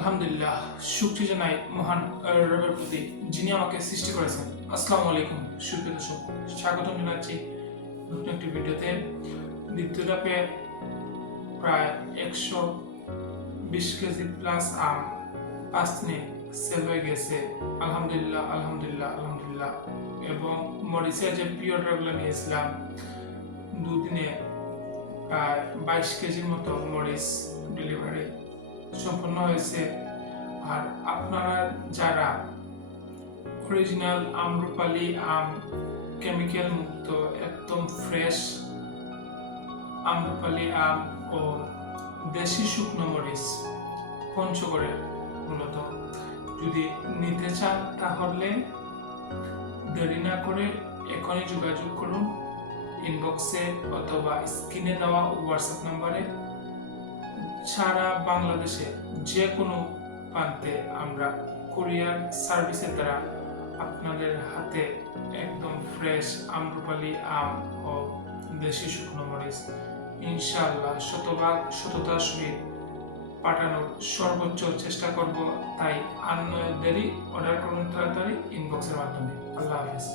আলহামদুলিল্লাহ, শুকরিয়া জানাই মহান রবের প্রতি যিনি আমাকে সৃষ্টি করেছেন। আসসালামু আলাইকুম সুপ্রিয় দর্শক, স্বাগতম জানাচ্ছি নতুন একটি ভিডিওতে। দ্বিতীয় ধাপে প্রায় 120 কেজি প্লাস আম 5 দিনে সেল হয়ে গেছে। আলহামদুলিল্লাহ আলহামদুলিল্লাহ আলহামদুলিল্লাহ। এবং মরিচের যে পিওরগুলো নিয়েছিলাম 2 দিনে প্রায় 22 কেজির মতো মরিচ ডেলিভারি সম্পন্ন হয়েছে। আর আপনারা যারা অরিজিনাল আম্রপালি আম, কেমিক্যাল মুক্ত একদম ফ্রেশ আম্রপালি আম ও দেশি শুকনো মরিচ পঞ্চগড়ের মূলত যদি নিতে চান তাহলে দেরি না করে এখনই যোগাযোগ করুন ইনবক্সে অথবা স্ক্রিনে দেওয়া হোয়াটসঅ্যাপ নম্বরে। সারা বাংলাদেশে যে কোনো প্রান্তে আমরা কুরিয়ার সার্ভিসের দ্বারা আপনাদের হাতে একদম ফ্রেশ আম্রপালি আম ও দেশি শুকনো মরিচ ইনশাআল্লাহ শতভাগ সততার সহিত পাঠানোর সর্বোচ্চ চেষ্টা করব। তাই আর নয় দেরি, অর্ডার করুন তাড়াতাড়ি ইনবক্সের মাধ্যমে। আল্লাহ হাফেজ।